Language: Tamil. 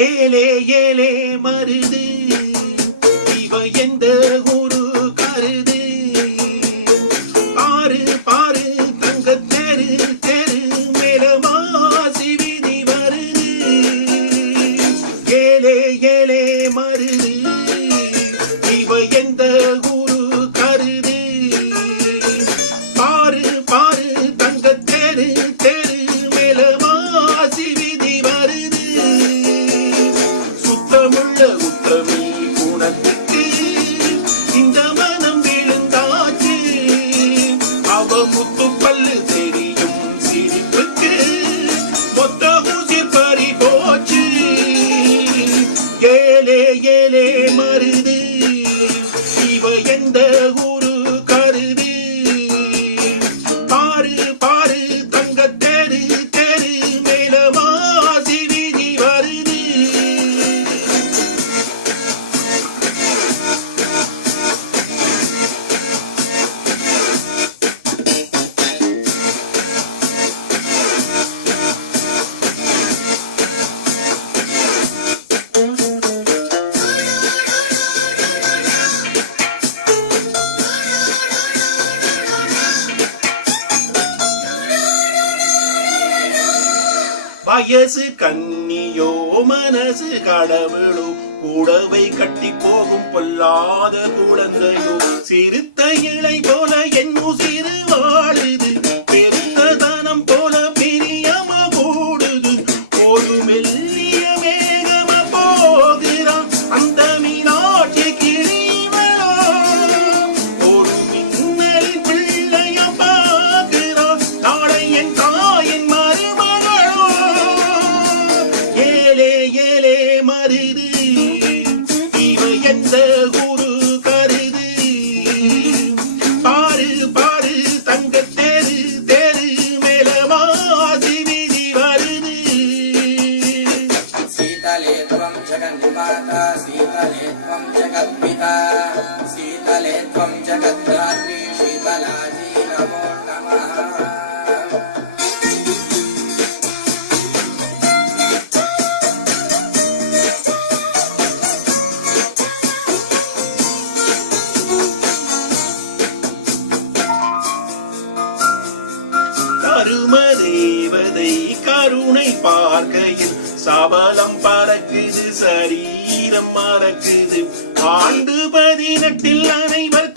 ஏலே ஏலே மருது இவ எந்த ஊரு கருது பாரு பாரு தங்க தெரு தெரு மேலமாசி வீதி வருது ஏலே ஏலே மருது இவ எந்த ஊரு கருது பாரு பாரு தங்க தெரு தெரு மேலமாசி வீதி வருது சுத்தமுள்ள உத்தமி குணத்துக்கு இந்த மனம் விழுந்தாச்சு அவ முத்து பல்லு தெரியும் சிரிப்புக்கு மொத்த ஊசிர் பறி போச்சு ஏலே ஏலே மருது இவ எந்த ஊரு கருது பாரு பாரு தங்க தெரு தெரு மேலமாசி வீதி வருது வயசு கண்ணியோ மனசு கடவுளோ கூடவை கட்டி போகும் பொல்லாத குழந்தையோ சிறுத்த இலை போல என் உசிறு வாழுது பெருத்த தனம் போல பிரியமா போடுது ஒரு மெல்லிய மேகம போகிறான் அந்த மீனாட்சி கிழிவளோ ஒரு மின்னலின் பிள்ளைய பார்க்கிறான் நாளை என் தாயின் மருமகளோ ஏலே ஏலே மருது இவ எந்த ஊரு கருது பாரு பாரு தங்க தெரு தெரு மேலமாசி வீதி வருது சீதலே த்வம் ஜகன்மாதா சீதலே த்வம் ஜகத்பிதா சீதலே த்வம் ஜகத்ராத்ரி சீதலாஜி நமோ நமः கரும தேவதை கருணை பார்க்கையில் சபலம் பறக்குது சரீரம் மறக்குது ஆண்டு 18 அனைவர்